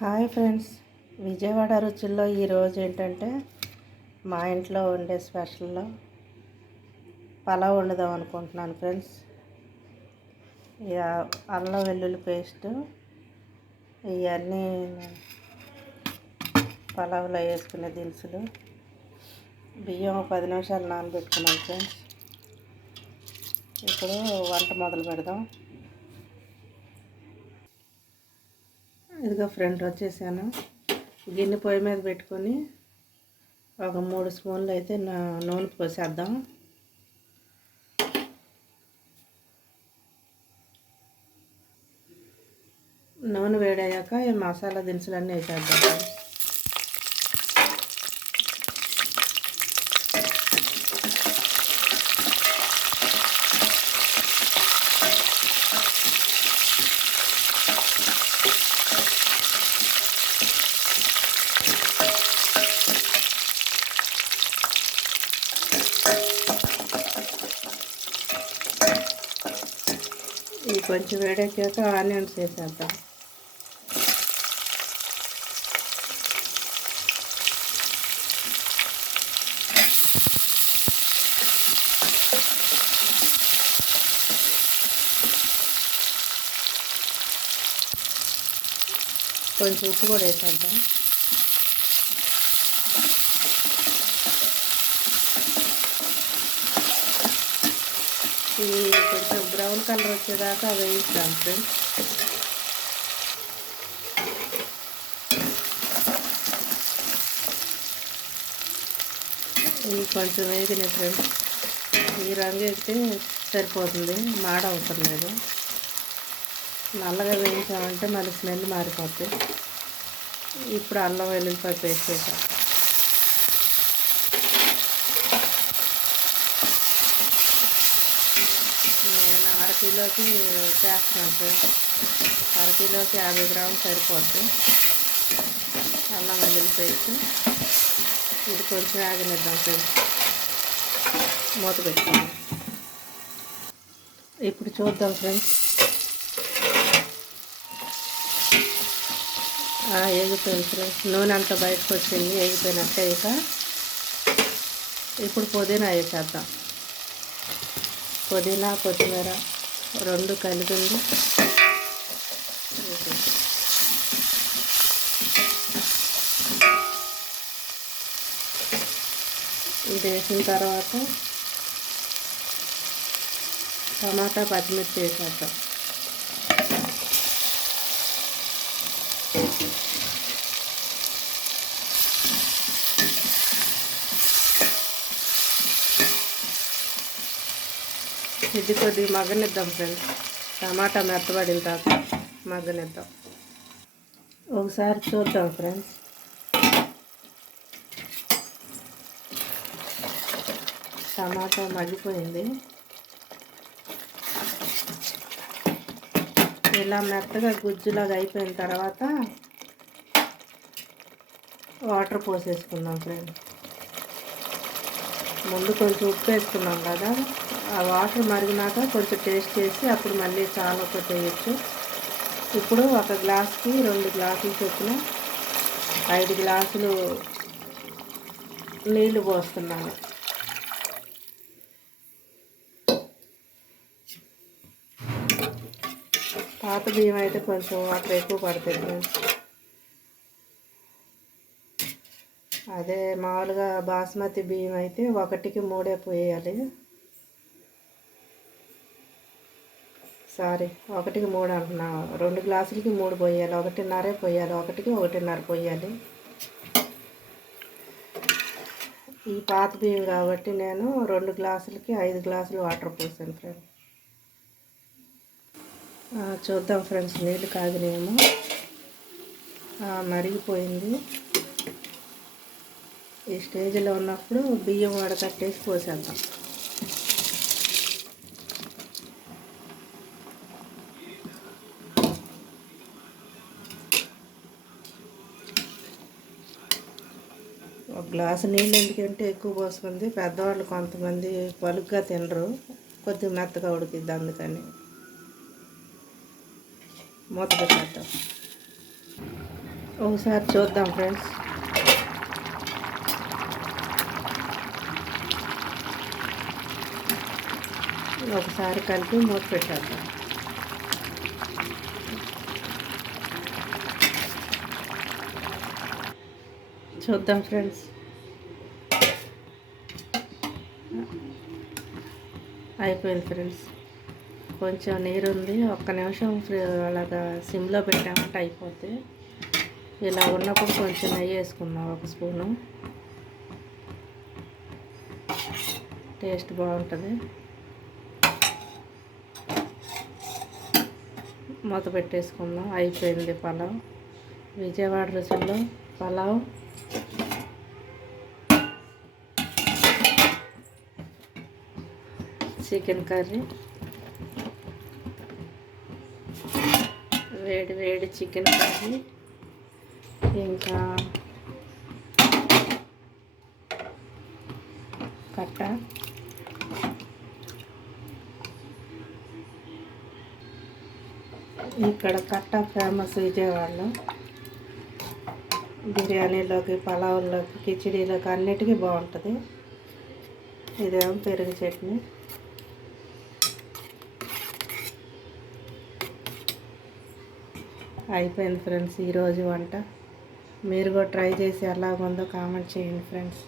Hi friends, Vijayawada రుచుల్లో ఈరోజు ఏంటంటే మా ఇంట్లో వండే స్పెషల్లో పలావ్ వండుదాం అనుకుంటున్నాను ఫ్రెండ్స్. ఇక అల్లం వెల్లుల్లి పేస్టు ఇవన్నీ పలావ్లో వేసుకునే దినుసులు, బియ్యం 10 నిమిషాలు నానబెట్టుకున్నాను ఫ్రెండ్స్. ఇప్పుడు వంట మొదలు పెడదాం. ఇదిగో ఫ్రెండ్ వచ్చేసాను. గిన్నె పొయ్యి మీద పెట్టుకొని ఒక 3 స్పూన్లు అయితే నూనె పోసేద్దాం. నూనె వేడయ్యాక ఈ మసాలా దినుసులన్నీ వేసేద్దాం. ఇది కొంచెం వేడెక్కాక ఆనియన్స్ వేసేద్దాం. కొంచెం ఉప్పు కూడా వేసేద్దాం. ఇది కొంచెం బ్రౌన్ కలర్ వచ్చేదాకా వేయిస్తాం ఫ్రెండ్స్. ఇది కొంచెం వేగినాయి ఫ్రెండ్స్. ఈ రంగు అయితే సరిపోతుంది, మాడ అవసరం లేదు. నల్లగా వేయించామంటే మళ్ళీ స్మెల్ మారిపోతుంది. ఇప్పుడు అల్లం వెల్లుల్లిపాయ పేస్ట్ వేసాం. నేను అరకిలోకి చేస్తున్నాను ఫ్రెండ్స్. అరకిలోకి 50 గ్రాములు సరిపోద్ది అల్లం వెల్లుల్లి పేస్ట్. ఇది కొంచెం ఆగనిద్దాం ఫ్రెండ్స్, మూత పెట్టుకుందాం. ఇప్పుడు చూద్దాం ఫ్రెండ్స్. వేగిపోయింది ఫ్రెండ్స్, నూనె అంతా బయటకు వచ్చింది, వేగిపోయినట్టే. ఇప్పుడు పుదీనా వేసేద్దాం. పుదీనా కొత్తిమీర 2 కలిపింది ఇది వేసిన తర్వాత టమాటా పచ్చిమిర్చి వేసేద్దాం. ఇది కొద్దిగా మగ్గనిద్దాం ఫ్రెండ్స్. టమాటా మెత్తబడిన తర్వాత మగ్గనిద్దాం. ఒకసారి చూద్దాం ఫ్రెండ్స్. టమాటా మగ్గిపోయింది. ఇలా మెత్తగా గుజ్జులాగా అయిపోయిన తర్వాత వాటర్ పోసేసుకుందాం ఫ్రెండ్స్. ముందు కొంచెం ఉప్పు వేసుకున్నాం కదా, ఆ వాటర్ మరిగినాక కొంచెం టేస్ట్ చేసి అప్పుడు మళ్ళీ చాలా ఒకటి వేయచ్చు. ఇప్పుడు 1 గ్లాస్కి 2 గ్లాసులు చొప్పున 5 గ్లాసులు నీళ్లు పోస్తున్నాను. పాత బియ్యం అయితే కొంచెం వాటర్ ఎక్కువ పడుతుంది. అదే మామూలుగా బాస్మతి బియ్యం అయితే 1కి 3 పోయాలి. 1కి 3 అంటున్నా. 2 గ్లాసులకి 3 పోయాలి, 1.5 పోయాలి, 1కి 1.5 పోయాలి. ఈ పాత బియ్యం కాబట్టి నేను 2 గ్లాసులకి 5 గ్లాసులు వాటర్ పోసాను ఫ్రెండ్స్. చూద్దాం ఫ్రెండ్స్, నీళ్ళు కాగినేమో. మరిగిపోయింది. ఈ స్టేజ్లో ఉన్నప్పుడు బియ్యం వడకట్టేసి పోసేద్దాం. ఒక గ్లాసు నీళ్ళు ఎందుకంటే ఎక్కువ పోసుకుంది. పెద్దవాళ్ళు కొంతమంది పలుగ్గా తినరు, కొద్దిగా మెత్తగా ఉడికిద్ది, అందుకని. మూత పెట్టేద్దాం. ఒకసారి చూద్దాం ఫ్రెండ్స్. ఒకసారి కలిపి మూత పెట్టేద్దాం. చూద్దాం ఫ్రెండ్స్. అయిపోయింది ఫ్రెండ్స్. కొంచెం నీరు ఉంది, ఒక్క నిమిషం అలాగా సిమ్లో పెట్టామంటే అయిపోద్ది. ఇలా ఉన్నప్పుడు కొంచెం నెయ్యి వేసుకుందాం, 1 స్పూను. టేస్ట్ బాగుంటుంది. మూత పెట్టేసుకుందాం. అయిపోయింది పలావ్. విజయవాడ రుచుల్లో పలావ్ చికెన్ కర్రీ, వేడి వేడి చికెన్ కర్రీ, ఇంకా కట్ట, ఇక్కడ కట్ట ఫేమస్ విజయవాడలో. బిర్యానీలోకి, పలావుల్లోకి, కిచిడీలోకి అన్నిటికీ బాగుంటుంది. ఇదేమో పెరుగు చట్నీ. అయిపోయింది ఫ్రెండ్స్ ఈరోజు వంట. మీరు కూడా ట్రై చేసి ఎలాగుందో కామెంట్ చేయండి ఫ్రెండ్స్.